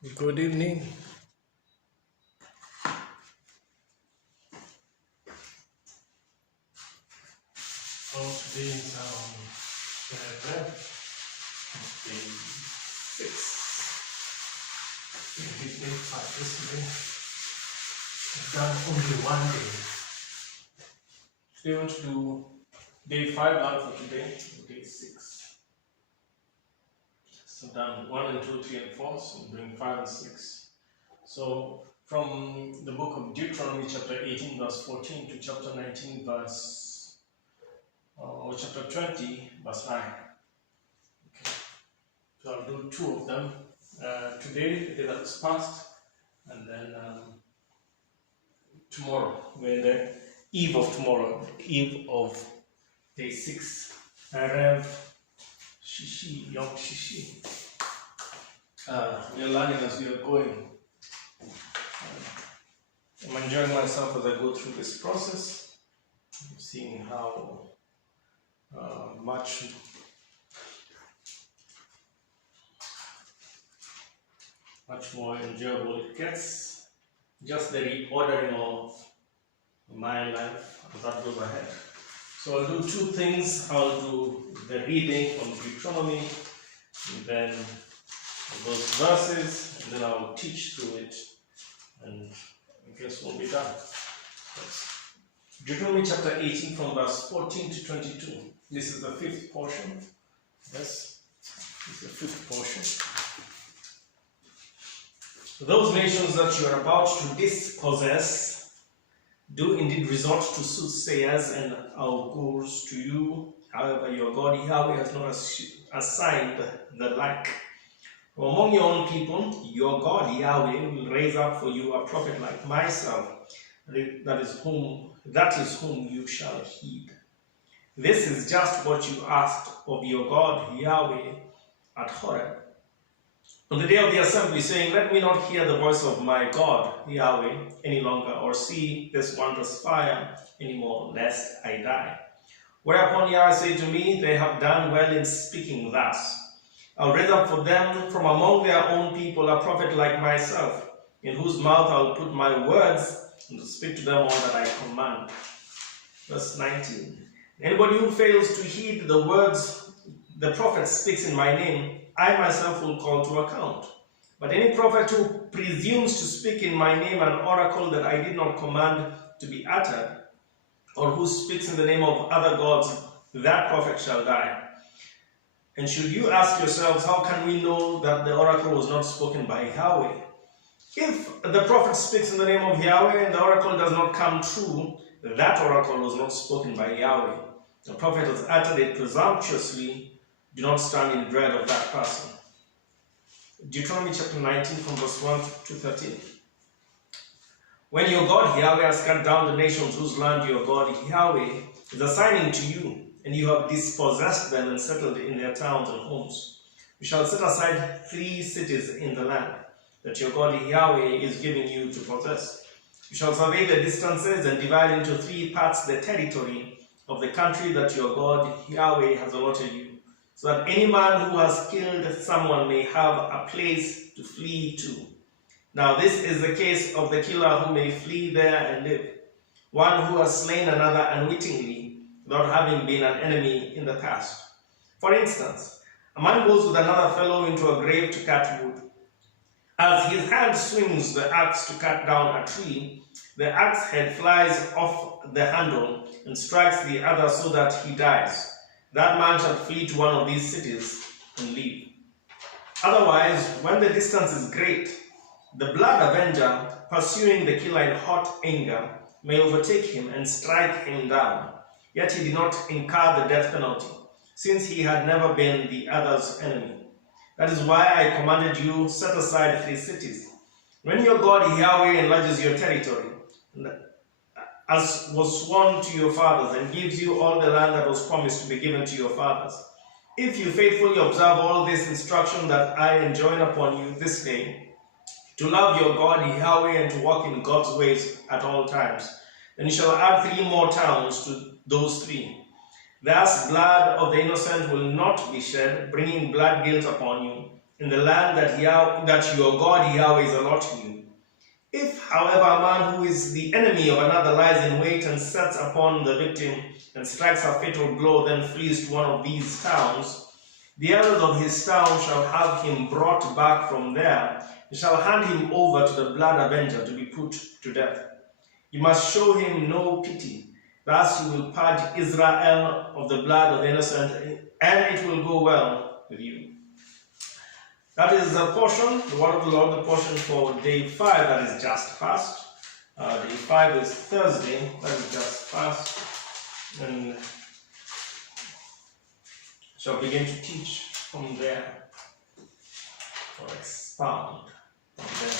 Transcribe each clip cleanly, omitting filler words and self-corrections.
Good evening. Today is paragraph day 6. We did day 5 yesterday. I've done only one day. Today I want to do day 5 done for today, day 6. So done 1 and 2, 3 and 4, so I'm doing 5 and 6. So from the book of Deuteronomy chapter 18 verse 14 to chapter 19 chapter 20 verse 9. Okay. So I'll do 2 of them today, the day that's past, and then tomorrow. We're in the eve of tomorrow, eve of day 6. Erev Shishi, Yom Shishi. We are learning as we are going. I'm enjoying myself as I go through this process. I'm seeing how much more enjoyable it gets. Just the reordering of my life as that goes ahead. So I'll do 2 things. I'll do the reading from Deuteronomy, and then those verses, and then I'll teach through it, and I guess we'll be done. Deuteronomy chapter 18 from verse 14 to 22. This is the 5th portion. Yes, this is the 5th portion. Those nations that you are about to dispossess do indeed resort to soothsayers and augurs to you. However, your God Yahweh has not assigned the like. From among your own people, your God Yahweh will raise up for you a prophet like myself. That is whom you shall heed. This is just what you asked of your God Yahweh at Horeb on the day of the assembly, saying, "Let me not hear the voice of my God Yahweh any longer, or see this wondrous fire anymore, lest I die." Whereupon Yahweh said to me, "They have done well in speaking thus. I'll raise up for them from among their own people a prophet like myself, in whose mouth I'll put my words, and to speak to them all that I command." Verse 19. Anybody who fails to heed the words the prophet speaks in my name, I myself will call to account. But any prophet who presumes to speak in my name an oracle that I did not command to be uttered, or who speaks in the name of other gods, that prophet shall die. And should you ask yourselves, how can we know that the oracle was not spoken by Yahweh? If the prophet speaks in the name of Yahweh and the oracle does not come true, that oracle was not spoken by Yahweh. The prophet has uttered it presumptuously. Do not stand in dread of that person. Deuteronomy chapter 19 from verse 1 to 13. When your God Yahweh has cut down the nations whose land your God Yahweh is assigning to you, and you have dispossessed them and settled in their towns and homes, you shall set aside 3 cities in the land that your God Yahweh is giving you to possess. You shall survey the distances and divide into 3 parts the territory of the country that your God Yahweh has allotted you, so that any man who has killed someone may have a place to flee to. Now this is the case of the killer who may flee there and live, one who has slain another unwittingly, without having been an enemy in the past. For instance, a man goes with another fellow into a grave to cut wood. As his hand swings the axe to cut down a tree, the axe head flies off the handle and strikes the other so that he dies. That man shall flee to one of these cities and live. Otherwise, when the distance is great, the blood avenger, pursuing the killer in hot anger, may overtake him and strike him down. Yet he did not incur the death penalty, since he had never been the other's enemy. That is why I commanded you, set aside 3 cities. When your God Yahweh enlarges your territory, as was sworn to your fathers, and gives you all the land that was promised to be given to your fathers, if you faithfully observe all this instruction that I enjoin upon you this day, to love your God Yahweh and to walk in God's ways at all times, then you shall add 3 more towns to those 3. Thus blood of the innocent will not be shed, bringing blood guilt upon you, in the land that your God Yahweh is allotting you. If, however, a man who is the enemy of another lies in wait and sets upon the victim and strikes a fatal blow, then flees to one of these towns, the elders of his town shall have him brought back from there, and shall hand him over to the blood avenger to be put to death. You must show him no pity. Thus you will purge Israel of the blood of the innocent, and it will go well with you. That is the portion, the word of the Lord, the portion for day 5 that is just past. Day 5 is Thursday, that is just past. And shall begin to teach from there, or expound from there.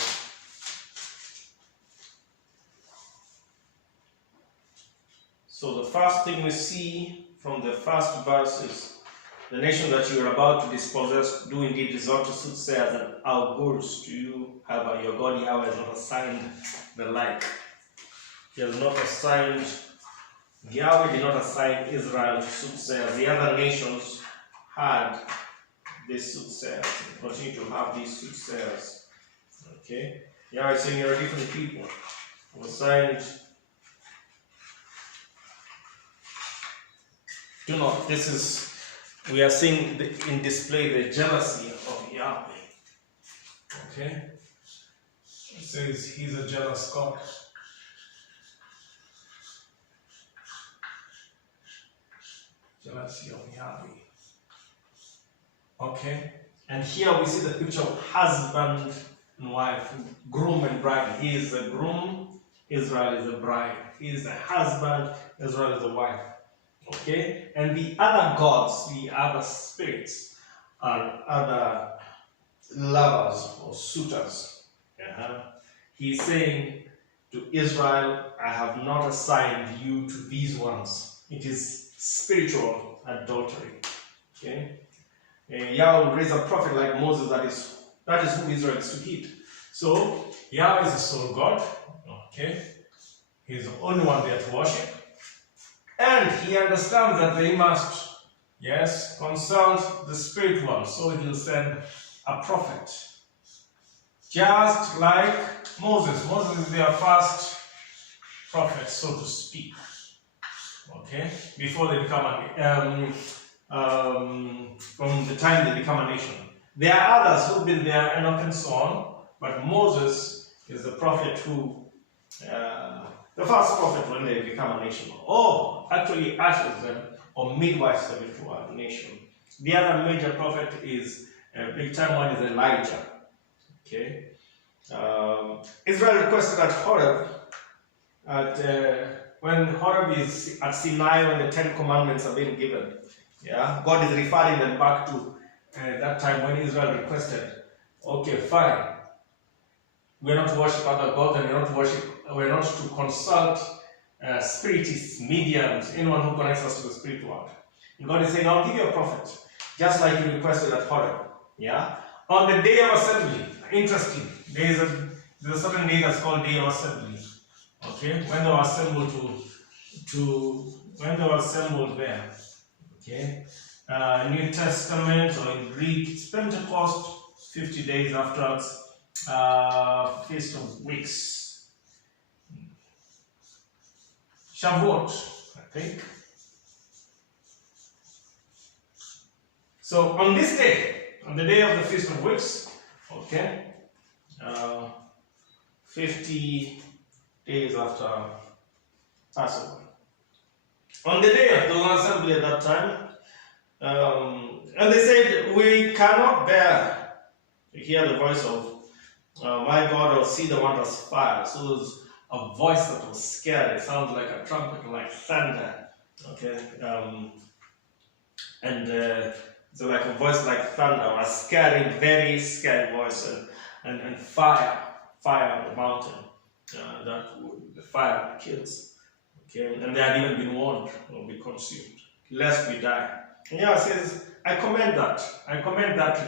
So the first thing we see from the first verse is, the nation that you are about to dispossess do indeed resort to soothsayers and augurs to you. However, your God Yahweh has not assigned the like. He has not assigned, Yahweh did not assign Israel to soothsayers. The other nations had these soothsayers, and continue to have these soothsayers. Okay? Yahweh is saying, you're a different people. I'm assigned. Do not, we are seeing in display the jealousy of Yahweh. Okay? It says he's a jealous God. Jealousy of Yahweh. Okay? And here we see the picture of husband and wife, groom and bride. He is the groom, Israel is the bride. He is the husband, Israel is the wife. Okay? And the other gods, the other spirits, are other lovers or suitors. He's saying to Israel, I have not assigned you to these ones. It is spiritual adultery. Okay? Yahweh will raise a prophet like Moses, that is who Israel is to hit. So, Yahweh is the sole God. Okay? He's the only one there to worship. And he understands that they must, consult the spirit one. So he'll send a prophet. Just like Moses. Moses is their first prophet, so to speak. Okay? Before they become from the time they become a nation. There are others who've been there, Enoch and so on, but Moses is the prophet who the first prophet when they become a nation, or actually ushers them or midwives them into a nation. The other major prophet is, big time one is Elijah. Okay? Israel requested at Horeb, when Horeb is at Sinai, when the 10 Commandments are being given. God is referring them back to that time when Israel requested, okay, fine. We're not to worship other gods, and we're not to consult spiritists, mediums, anyone who connects us to the spirit world. And God is saying, I'll give you a prophet, just like you requested at Horeb. On the day of assembly, interesting, there's a certain day that's called Day of Assembly. Okay, when they were assembled when they were assembled there. Okay, New Testament or in Greek, it's Pentecost, 50 days afterwards. Feast of Weeks, Shavuot, I think. So on this day, on the day of the Feast of Weeks, okay, 50 days after Passover. On the day of the assembly at that time, and they said, we cannot bear to hear the voice of my God, or see the wondrous fire. So it was a voice that was scary. It sounds like a trumpet, like thunder. Okay, so like a voice like thunder, a scary, very scary voice, and fire on the mountain. The fire kills. Okay, and they had even been warned, will be consumed, lest we die. And it says, I commend that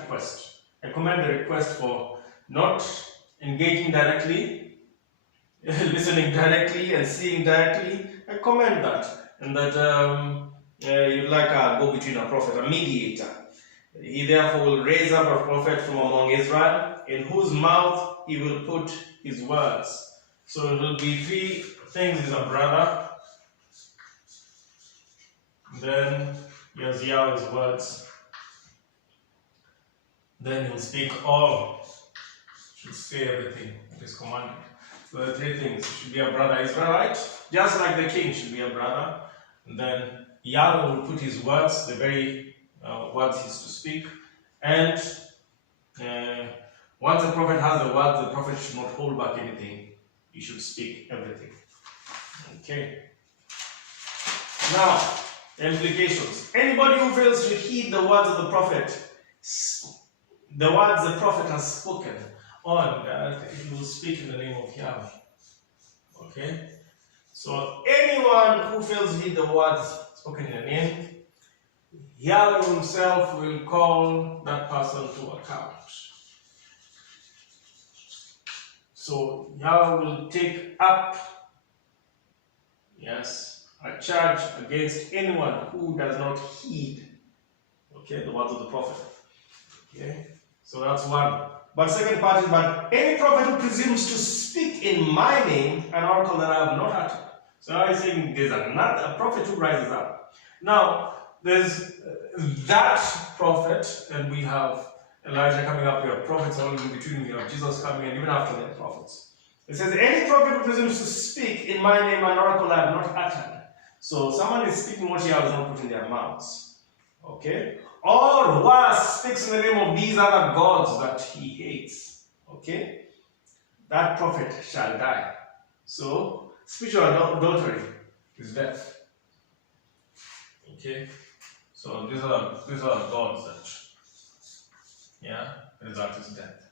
request. I commend the request for not engaging directly, listening directly, and seeing directly. I commend that. And that you'd like a go-between, a prophet, a mediator. He therefore will raise up a prophet from among Israel, in whose mouth he will put his words. So it will be three things: is a brother, then he has Yahweh's words, then he'll speak all, should say everything that is commanded. So the three things: should be a brother Israelite, just like the king should be a brother. And then Yahweh will put his words, the very words he's to speak. And once a prophet has the words, the prophet should not hold back anything. He should speak everything. Okay. Now, implications. Anybody who fails to heed the words of the prophet, the words the prophet has spoken on, he will speak in the name of Yahweh. Okay? So anyone who fails to heed the words spoken in the name, Yahweh himself will call that person to account. So Yahweh will take up, yes, a charge against anyone who does not heed, okay, the words of the prophet. Okay, so that's one. But second part is, but any prophet who presumes to speak in my name, an oracle that I have not uttered. So now he's saying there's a prophet who rises up. Now, there's that prophet, and we have Elijah coming up, we have prophets all in between, we have Jesus coming, and even after that, prophets. It says, any prophet who presumes to speak in my name, an oracle I have not uttered. So someone is speaking what he has not put in their mouths. Okay? Or worse, speaks in the name of these other gods that he hates. Okay? That prophet shall die. So, spiritual adultery is death. Okay? So these are gods that, the result is death.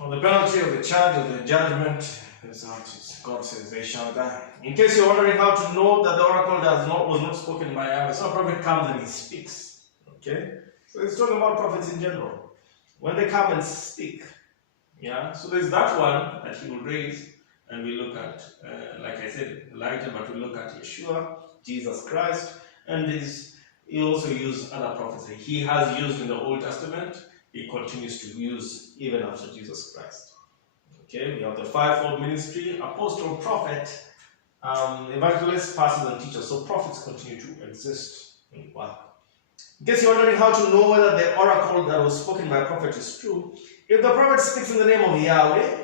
On the penalty of the charge of the judgment, the result is God says they shall die. In case you're wondering how to know that the oracle was not spoken by Yahweh, so a prophet comes and he speaks. Okay? So it's talking about prophets in general. When they come and speak, so there's that one that he will raise, and we look at, like I said, Elijah, but we look at Yeshua, Jesus Christ, and he also used other prophets. He has used in the Old Testament, he continues to use even after Jesus Christ. Okay, we have the fivefold ministry: apostle, prophet, evangelist, pastors, and teachers. So prophets continue to exist and work. In case you're wondering how to know whether the oracle that was spoken by a prophet is true, if the prophet speaks in the name of Yahweh,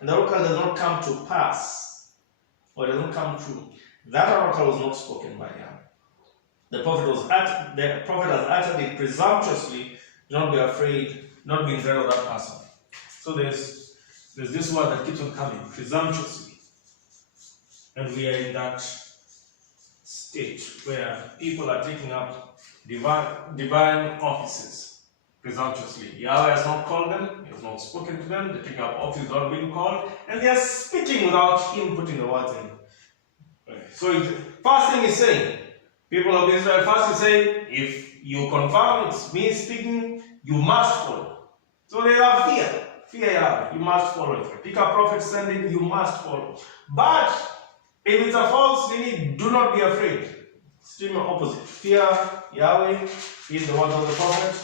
and the oracle does not come to pass, or it does not come true, that oracle was not spoken by Yahweh. The prophet has uttered it presumptuously. Do not be afraid, not be in dread of that person. So there's this word that keeps on coming, presumptuously. And we are in that state where people are taking up divine offices presumptuously. Yahweh has not called them, he has not spoken to them, they're taking up office without being called, and they are speaking without him putting the words in. So first thing he's saying, people of Israel, first he's saying, if you confirm it's me speaking, you must follow. So they have fear. Fear Yahweh, you must follow. If you pick a prophet sending, you must follow. But if it's a false thing, do not be afraid. Extreme opposite. Fear Yahweh, heed the words of the prophet.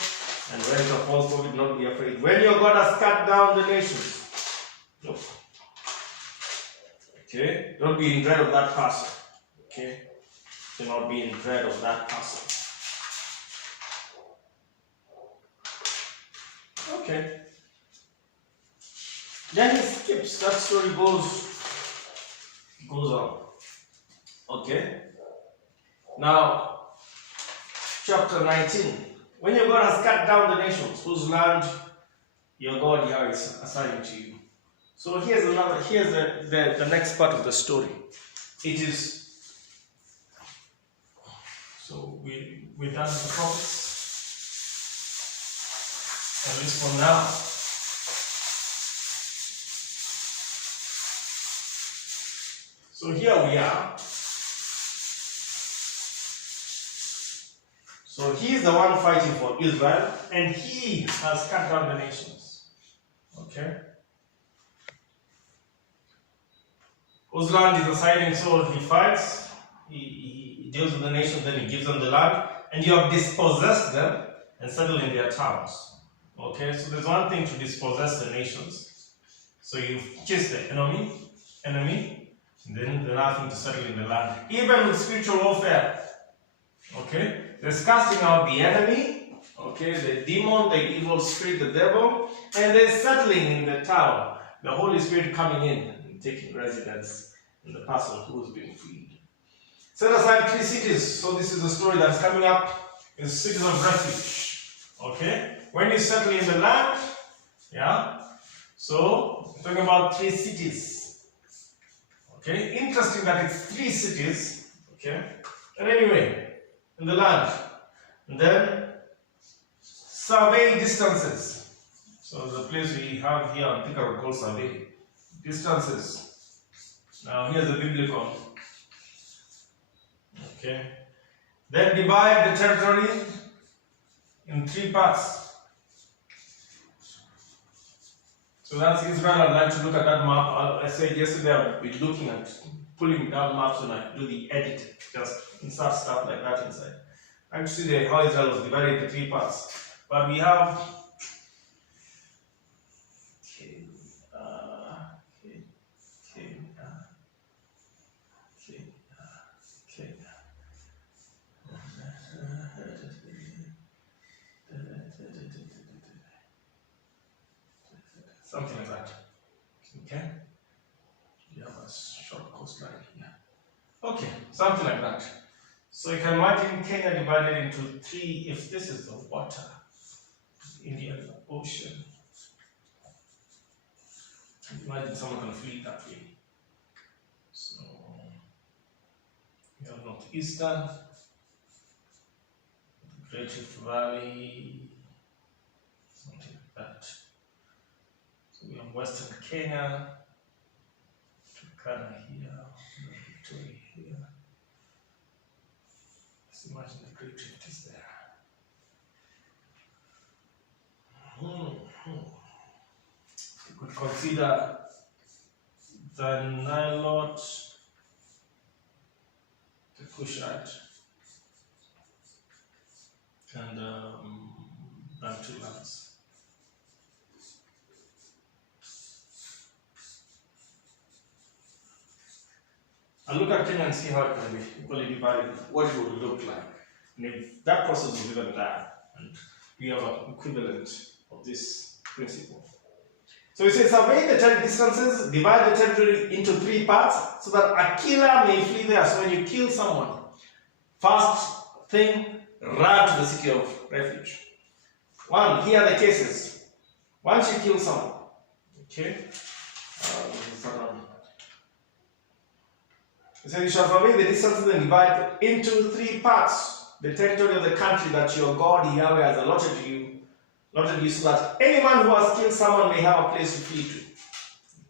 And when it's a false prophet, do not be afraid. When your God has cut down the nations, okay, don't be in dread of that person. Okay, do not be in dread of that person. Okay. Then he skips. That story goes on. Okay. Now, chapter 19. When your God has cut down the nations, whose land your God Yahweh is assigning to you. So here's the next part of the story. It is, so we're done with the prophets, at least for now. So here we are. So he is the one fighting for Israel, and he has cut down the nations. Okay? Whose land is assigning, so he fights, he deals with the nations, then he gives them the land, and you have dispossessed them and settled in their towns. Okay, so there's one thing to dispossess the nations. So you chase the enemy, and then there's nothing to settle in the land. Even with spiritual warfare, okay, there's casting out the enemy, okay, the demon, the evil spirit, the devil, and there's settling in the town. The Holy Spirit coming in and taking residence in the person who is being freed. Set aside 3 cities. So this is a story that's coming up. Is cities of refuge. Okay? When you settle in the land, yeah. So we're talking about 3 cities. Okay? Interesting that it's 3 cities. Okay? And anyway, in the land. And then survey distances. So the place we have here, I think I would call survey. Distances. Now here's the biblical. Okay. Then divide the territory in 3 parts. So that's Israel. I'd like to look at that map. I said yesterday I'll be looking at pulling down maps when I do the edit. Just insert stuff like that inside. I can see how Israel was divided into 3 parts. But we have something like that. Okay? You have a short coastline here. Okay, something like that. So you can imagine Kenya divided into 3. If this is the water, Indian Ocean, imagine someone can flee that way. So you have northeastern, Great Rift Valley, something like that. So we have Western Kenya, Turkana here, Victoria here. Let's imagine the Great Rift is there. You could consider the Nilot, the Kushite, and Bantu lands. I'll look at Kenya and see how it can be equally divided, what it would look like. And if that process was even there, and we have an equivalent of this principle. So we say survey the territory distances, divide the territory into 3 parts, so that a killer may flee there. So when you kill someone, first thing, run to the city of refuge. 1, here are the cases. Once you kill someone, okay, so you shall survey the distances and divide into 3 parts the territory of the country that your God Yahweh has allotted you, so that anyone who has killed someone may have a place to flee to.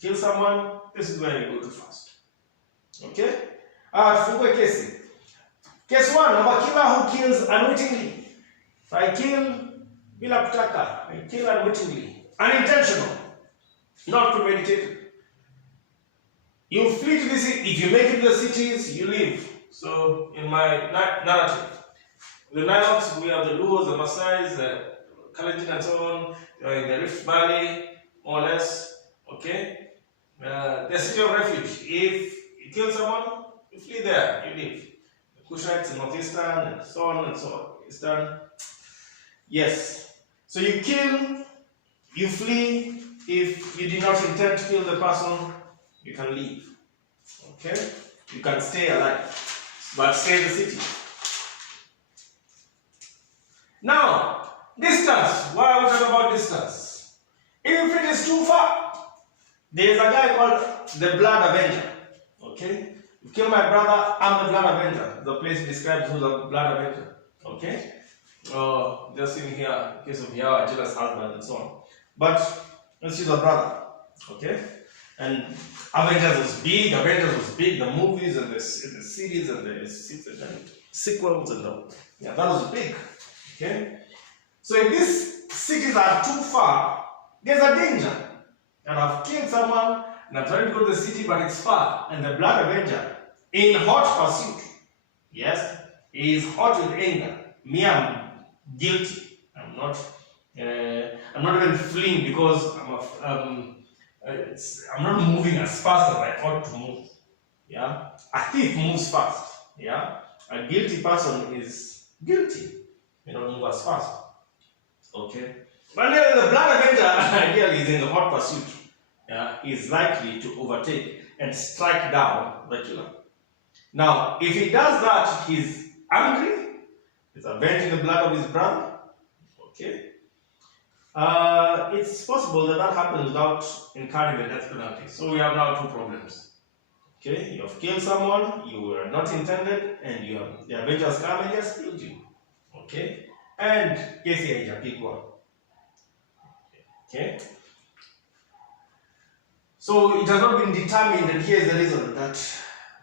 Kill someone, this is where you go to first. Okay? Fungue kesi. Case 1, I'm a killer who kills unwittingly. So I kill bila kutaka. I kill unwittingly. Unintentional. Not premeditated. You flee to the city. If you make it to the cities, you leave. So, in my narrative, the Nilotes, we have the Luos, the Maasais, the Kalenjin, and so on. They are in the Rift Valley, more or less. Okay? The city of refuge. If you kill someone, you flee there, you leave. The Kushites in northeastern, and so on and so on. Eastern. Yes. So you kill, you flee. If you did not intend to kill the person, you can leave. Okay? You can stay alive, but stay in the city. Now, distance. Why are we talking about distance? If it is too far, there is a guy called the Blood Avenger. Okay? You kill my brother, I'm the Blood Avenger. The place describes who's the Blood Avenger. Okay? Just in here, in case of Yahweh, jealous husband, and so on. But let's use a brother. Okay? And Avengers was big, the movies and the series and the sequels and that was big. Okay? So if these cities are too far, there's a danger. And I've killed someone and I'm trying to go to the city, but it's far. And the Blood Avenger, in hot pursuit, Yes, he is hot with anger. Me, I'm guilty. I'm not even fleeing because I'm not moving as fast as I ought to move. Yeah, a thief moves fast. Yeah, a guilty person is guilty. They don't move as fast. Okay, but the blood avenger ideally is in the hot pursuit. Yeah, he is likely to overtake and strike down the killer. Now, if he does that, he's angry. He's avenging the blood of his brother. Okay. It's possible that happens without incurring the death penalty. So we have now two problems. Okay, you have killed someone you were not intended, and the avengers come and just killed you. Okay, and yes, is a big one. Okay, so it has not been determined, and here's the reason, that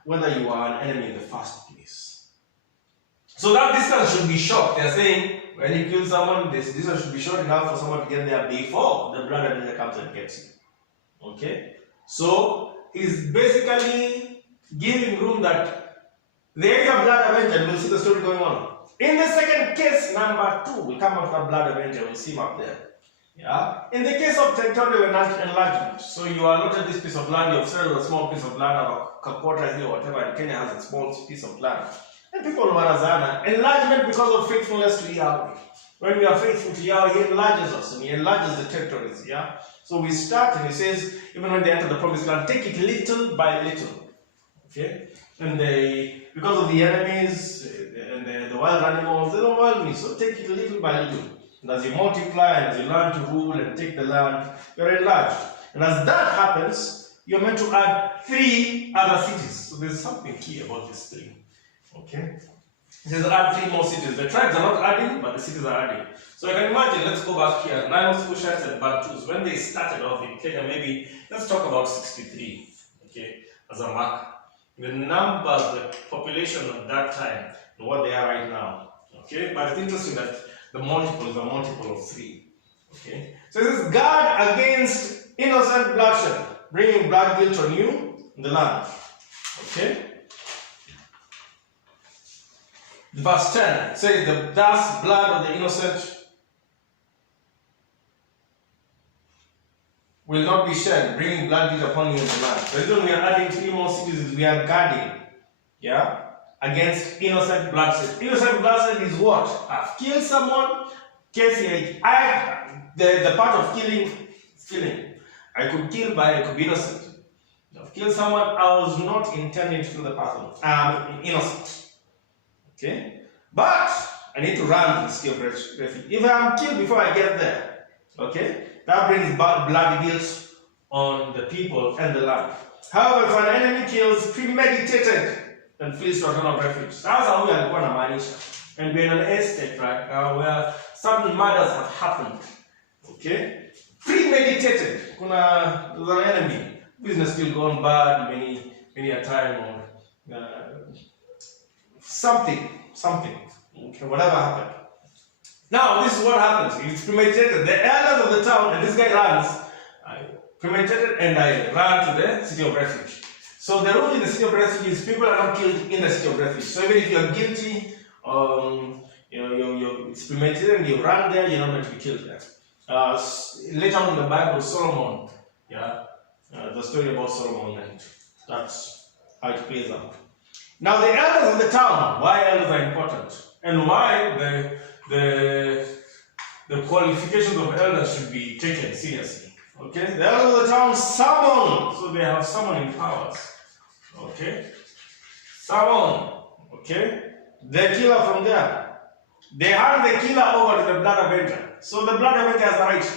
whether you are an enemy in the first place. So that distance should be short. They're saying when you kill someone, this distance should be short enough for someone to get there before the blood avenger comes and gets you. Okay, so he's basically giving room that there is a blood avenger. We'll see the story going on. In the second case, number 2, we'll come up to the blood avenger. We'll see him up there. Yeah. In the case of territorial enlargement, so you allotted this piece of land, you have settled a small piece of land, a quarter here or whatever, and Kenya has a small piece of land. And people wanazana enlargement because of faithfulness to Yahweh. When we are faithful to Yahweh, He enlarges us and He enlarges the territories. Yeah. So we start, and He says, even when they enter the promised land, take it little by little. Okay. And because of the enemies and the wild animals, they don't wild me. So take it little by little. And as you multiply and as you learn to rule and take the land, you're enlarged. And as that happens, you're meant to add 3 other cities. So there's something key about this 3. Okay? It says add 3 more cities. The tribes are not adding, but the cities are adding. So I can imagine, let's go back here. Niles, Cushites, and Bantus. When they started off in Kenya, maybe, let's talk about 63. Okay? As a mark. The numbers, the population at that time, and what they are right now. Okay? But it's interesting that the multiple is a multiple of 3. Okay? So it says, guard against innocent bloodshed, bringing blood guilt on you in the land. Okay? Verse 10 says, thus blood of the innocent will not be shed, bringing blood guilt upon you in the land. The reason we are adding 3 more cities is we are guarding, yeah, against innocent bloodshed. Innocent bloodshed is what? I've killed someone, case the part of killing is killing. I could kill, but I could be innocent. I've killed someone, I was not intending to kill the person. I'm innocent. Okay? But I need to run to the city of refuge. If I'm killed before I get there, okay, that brings blood guilt on the people and the land. However, if an enemy kills premeditated and flees to a town of refuge, that's how we are going to manage. And we're in an estate right now where certain murders have happened. Okay? Premeditated. There's an enemy. Business still gone bad many a time, or something. Okay, whatever happened. Now, this is what happens. It's premeditated. The elders of the town, and this guy runs, I premeditated and I ran to the city of refuge. So the rule in the city of refuge is people are not killed in the city of refuge. So even if you're guilty, it's premeditated and you run there, you're not meant to be killed there. Later on in the Bible, Solomon, the story about Solomon, and that's how it plays out. Now the elders of the town, why elders are important, and why the qualifications of elders should be taken seriously. Okay, the elders of the town summon, so they have summoning powers. Okay, summon. Okay, the killer from there. They hand the killer over to the blood avenger. So the blood avenger has the right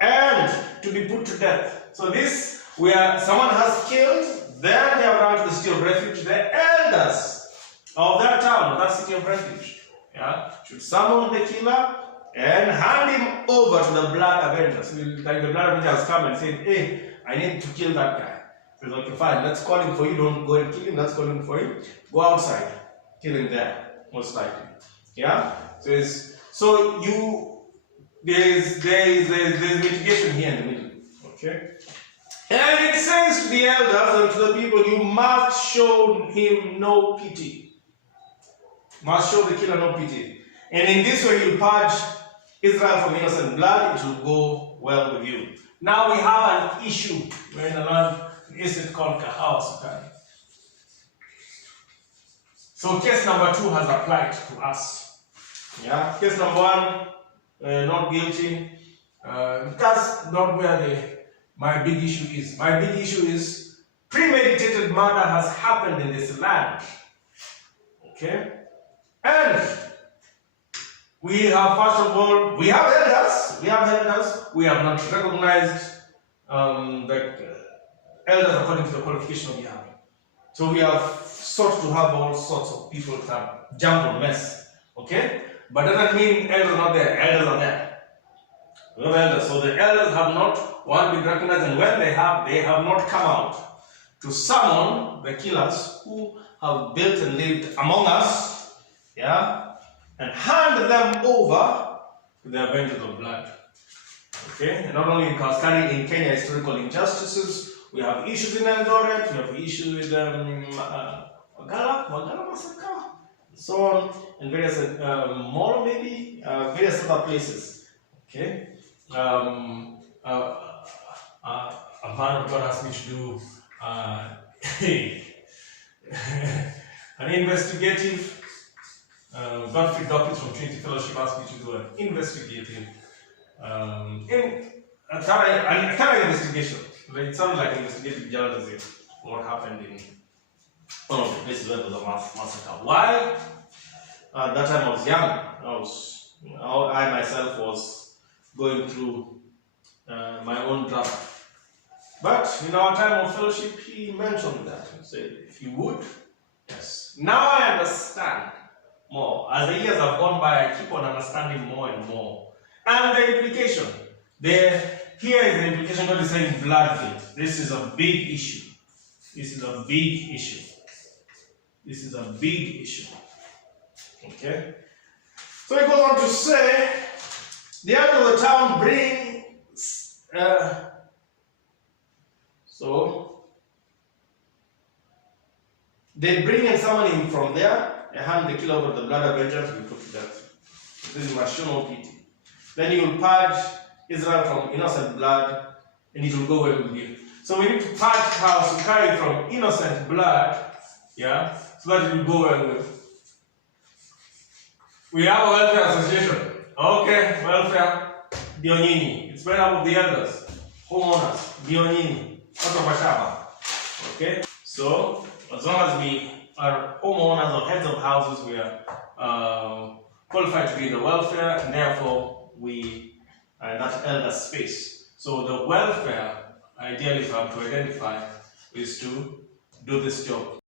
and to be put to death. So this, where someone has killed, then they have run to the city of refuge. The elders of that town, of that city of refuge, should summon the killer and hand him over to the blood avenger. So like the blood avenger has come and said, hey, I need to kill that guy. He says, okay, fine, let's call him for you. Don't go and kill him, let's call him for you. Go outside, kill him there, most likely. Yeah? So there's mitigation here in the middle. Okay? And it says to the elders and to the people, you must show him no pity. must show the killer no pity. And in this way you purge Israel from innocent blood, it will go well with you. Now we have an issue. We're in a land, is it called Kahawa Sukari? So case number 2 has applied to us. Yeah, case number 1, not guilty. That's not where my big issue is. My big issue is premeditated murder has happened in this land. Okay? And we have, first of all, we have elders. We have not recognized that elders according to the qualification we have. So we have sought to have all sorts of people that jumble mess. Okay? But that doesn't mean elders are not there. Elders are there. We have elders. So the elders have not, been recognized, and when they have not come out to summon the killers who have built and lived among us, yeah, and hand them over to the avengers of blood. Okay? And not only in Kaskari, in Kenya, historical injustices, we have issues in Eldoret, we have issues with Wagala Massacre, so on, and various, Moro maybe, various other places. Okay? A man of God asked me to do an investigative, Godfrey Dawkins from Trinity Fellowship asked me to do an investigative, a thorough investigation. It sounds like investigative journalism, what happened in one of the places where there was a massacre. Why? At that time I was young. I myself was going through my own drama. But in our time of fellowship, he mentioned that. He said, if you would, yes. Now I understand more. As the years have gone by, I keep on understanding more and more. And the implication, here is the implication. God is saying blood guilt. This is a big issue. This is a big issue. This is a big issue. Okay? So he goes on to say, the elder of the town brings, so they bring and summon him from there, they hand the killer over the blood avengers, we put to death. This must show no pity. Then he will purge Israel from innocent blood, and it will go well with you. So we need to purge Sukari from innocent blood, yeah, so that it will go well with. We have a welfare association. Okay, welfare, Dionini. It's made up of the elders, homeowners, Dionini, Otobashaba. Okay, so as long as we are homeowners or heads of houses, we are qualified to be in the welfare, and therefore we are in that elder space. So the welfare, ideally, if I have to identify, is to do this job.